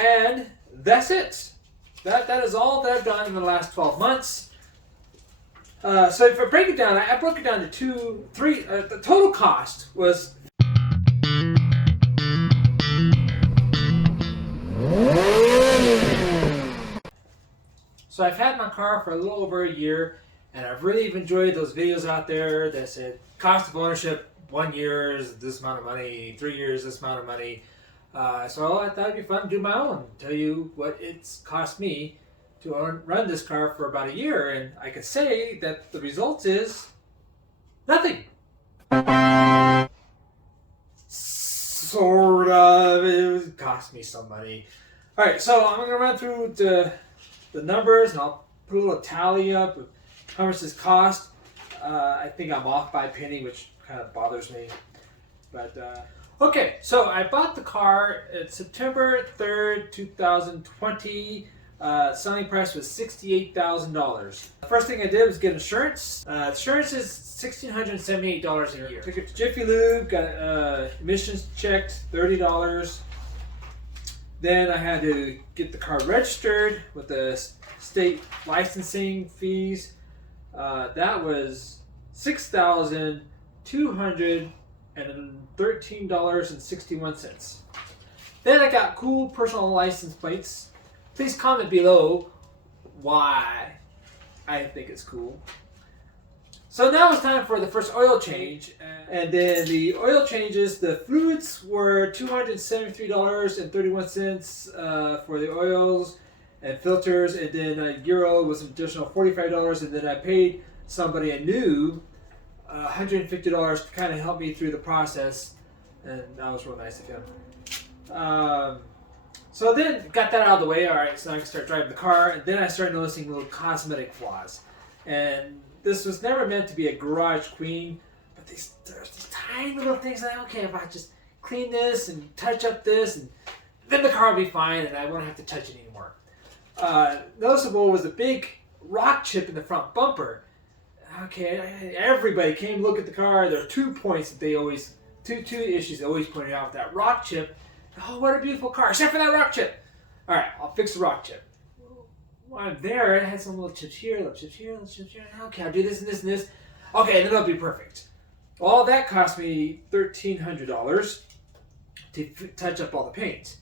And that's it. That is all that I've done in the last 12 months. So if I break it down, I broke it down to three. The total cost was so I've had my car for a little over a year, and I've really enjoyed those videos out there that said cost of ownership 1 year is this amount of money, 3 years this amount of money. So I thought it'd be fun to do my own, tell you what it's cost me to run this car for about a year, and I can say that the result is nothing. Sort of. It cost me some money. All right, so I'm gonna run through the numbers, and I'll put a little tally up of how much this cost. I think I'm off by a penny, which kind of bothers me. But okay, so I bought the car at September 3rd, 2020. Selling price was $68,000. The first thing I did was get insurance. Insurance is $1,678 a year. Took it to Jiffy Lube, got emissions checked, $30. Then I had to get the car registered with the state licensing fees. That was $6,213.61. Then I got cool personal license plates. Please comment below why I think it's cool. So now it's time for the first oil change. And then the oil changes, the fluids were $273.31 for the oils and filters. And then Euro was an additional $45. And then I paid somebody I knew $150 to kind of help me through the process. And that was real nice of him. So then got that out of the way. All right, so now I can start driving the car. And then I started noticing little cosmetic flaws. And this was never meant to be a garage queen, but there's these tiny little things like, okay, if I just clean this and touch up this, and then the car will be fine, and I won't have to touch it anymore. Noticeable was a big rock chip in the front bumper. Okay, everybody came look at the car. There are 2 points that they always, two issues they always pointed out with that rock chip. Oh, what a beautiful car, except for that rock chip. All right, I'll fix the rock chip. While I'm there, it had some little chips here, little chips here, little chips here. Okay, I'll do this and this and this. Okay, then it'll be perfect. All that cost me $1,300 to touch up all the paint.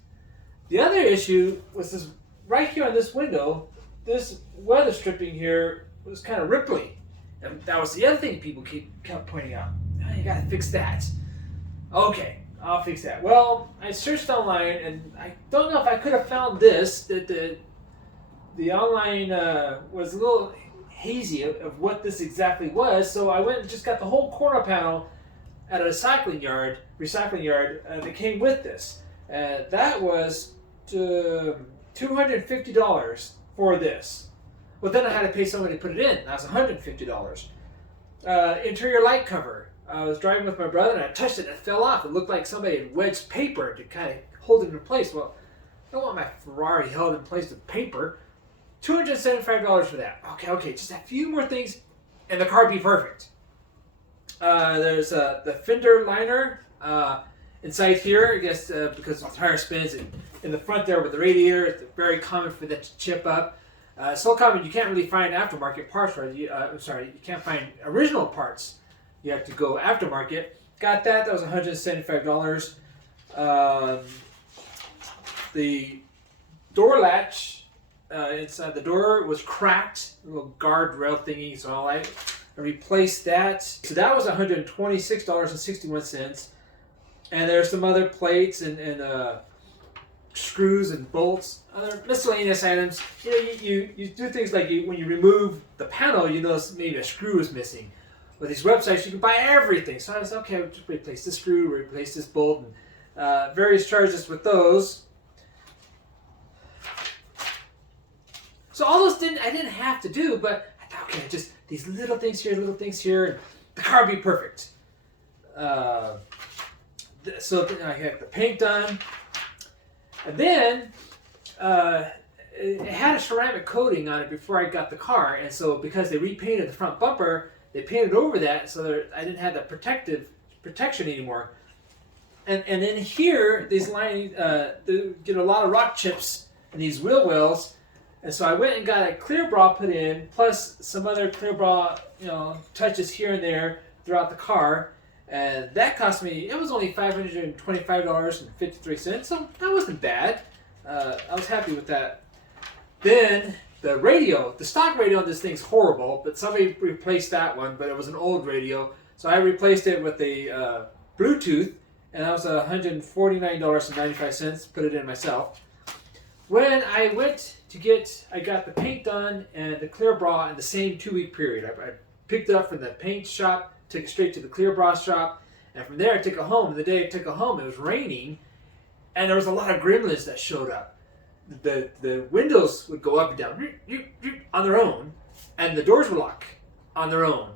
The other issue was this right here on this window, this weather stripping here was kind of ripply. And that was the other thing people kept pointing out. Oh, you gotta fix that. Okay, I'll fix that. Well, I searched online, and I don't know if I could have found this, that the online was a little hazy of what this exactly was, so I went and just got the whole corner panel at a recycling yard that came with this. That was $250 for this. Well, then I had to pay somebody to put it in. That was $150. Interior light cover. I was driving with my brother and I touched it and it fell off. It looked like somebody had wedged paper to kind of hold it in place. Well, I don't want my Ferrari held in place with paper. $275 for that. Okay, just a few more things and the car would be perfect. There's the fender liner inside here, I guess because the tire spins, and in the front there with the radiator, it's very common for that to chip up. So common you can't really find aftermarket parts for it. You can't find original parts. You have to go aftermarket. Got that. That was $175. The door latch inside the door was cracked. A little guardrail thingy. So I replaced that. So that was $126.61. And there's some other plates and screws and bolts, other miscellaneous items. You do things like when you remove the panel, you notice maybe a screw is missing. With these websites, you can buy everything. So I was okay, I'll just replace this screw, replace this bolt, and various charges with those. So all those I didn't have to do, but I thought, okay, just these little things here, and the car would be perfect. So I had the paint done. And then it had a ceramic coating on it before I got the car, and so because they repainted the front bumper, they painted over that so that I didn't have that protection anymore. And then here, these line, they get a lot of rock chips in these wheel wells. And so I went and got a clear bra put in, plus some other clear bra, touches here and there throughout the car. And that cost me, it was only $525.53, so that wasn't bad. I was happy with that. Then the radio, the stock radio on this thing's horrible, but somebody replaced that one, but it was an old radio. So I replaced it with a Bluetooth, and that was $149.95, put it in myself. When I went I got the paint done and the clear bra in the same 2-week period. I picked it up from the paint shop, took it straight to the clear bra shop, and from there I took it home. The day I took it home, it was raining, and there was a lot of gremlins that showed up. The windows would go up and down on their own, and the doors would lock on their own.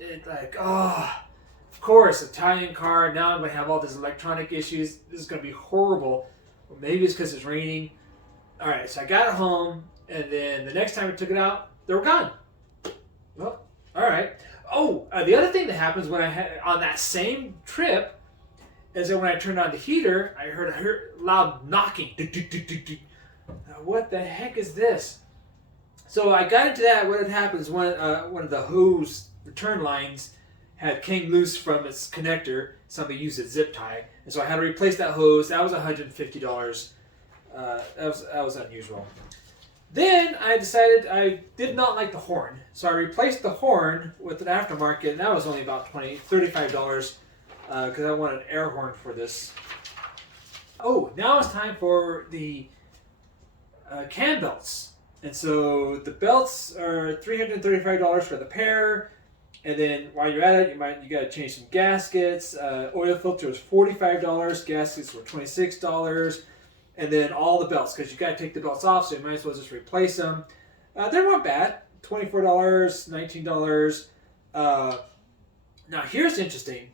It's like, of course, Italian car, now I'm going to have all these electronic issues. This is going to be horrible. Well, maybe it's because it's raining. All right, so I got it home, and then the next time I took it out, they were gone. Well, all right. Oh, the other thing that happens when on that same trip is that when I turned on the heater, I heard loud knocking. What the heck is this? So I got into that. What had happened is one of the hose return lines came loose from its connector. Somebody used a zip tie, and so I had to replace that hose. That was $150. That was unusual. Then I decided I did not like the horn, so I replaced the horn with an aftermarket, and that was only about $35 because I wanted an air horn for this. Oh, now it's time for the cam belts, and so the belts are $335 for the pair. And then while you're at it, you got to change some gaskets. Oil filter is $45. Gaskets were $26. And then all the belts, because you got to take the belts off, so you might as well just replace them. They weren't bad. $24, $19. Now here's interesting.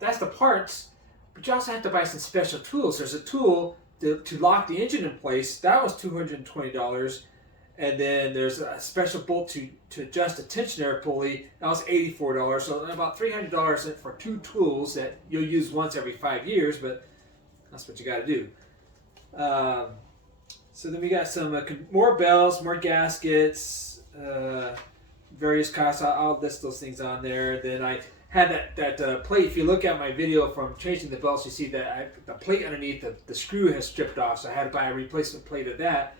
That's the parts, but you also have to buy some special tools. There's a tool to lock the engine in place. That was $220. And then there's a special bolt to adjust the tensioner pulley. That was $84. So about $300 for 2 tools that you'll use once every 5 years, but that's what you got to do. So then we got some more belts, more gaskets, various costs. I'll list those things on there. Then I had that plate. If you look at my video from changing the belts, you see that the plate underneath the screw has stripped off. So I had to buy a replacement plate of that.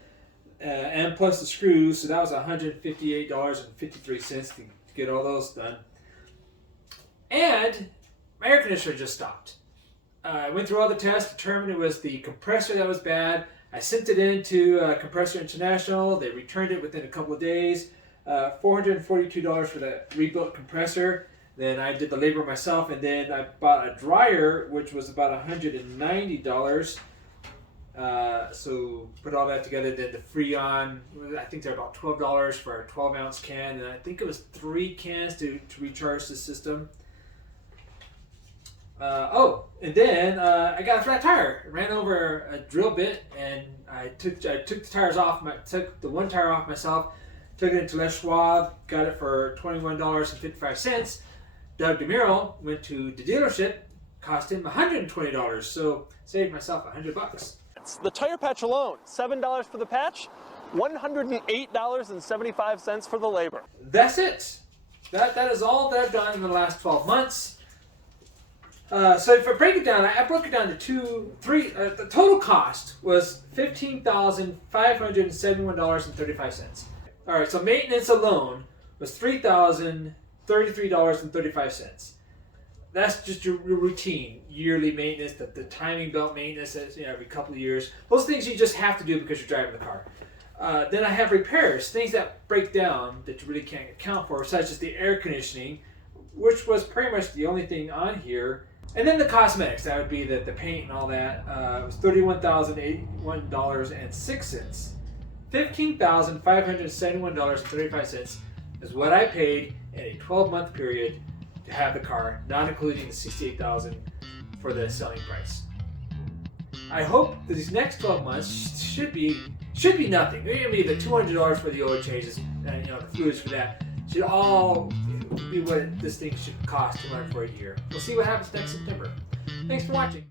And plus the screws, so that was $158.53 to get all those done. And my air conditioner just stopped. I went through all the tests, determined it was the compressor that was bad. I sent it in to Compressor International. They returned it within a couple of days. $442 for the rebuilt compressor. Then I did the labor myself, and then I bought a dryer, which was about $190. So put all that together. Then the Freon, I think they're about $12 for a 12-ounce can, and I think it was 3 cans to recharge the system. And then I got a flat tire. I ran over a drill bit, and I took the tires off. Took the one tire off myself. Took it into Les Schwab. Got it for $21.55. Doug DeMiro went to the dealership. Cost him $120. So saved myself $100. The tire patch alone, $7 for the patch, $108.75 for the labor. That's it. That is all that I've done in the last 12 months. So if I break it down, I broke it down to the total cost was $15,571.35. All right, so maintenance alone was $3,033.35. That's just your routine, yearly maintenance, the timing belt maintenance every couple of years. Those things you just have to do because you're driving the car. Then I have repairs, things that break down that you really can't account for, such as the air conditioning, which was pretty much the only thing on here. And then the cosmetics, that would be the paint and all that. It was $31,081.06. $15,571.35 is what I paid in a 12-month period to have the car, not including the $68,000 for the selling price. I hope that these next 12 months should be nothing. Maybe the $200 for the oil changes and the fluids for that should all be what this thing should cost to run for a year. We'll see what happens next September. Thanks for watching.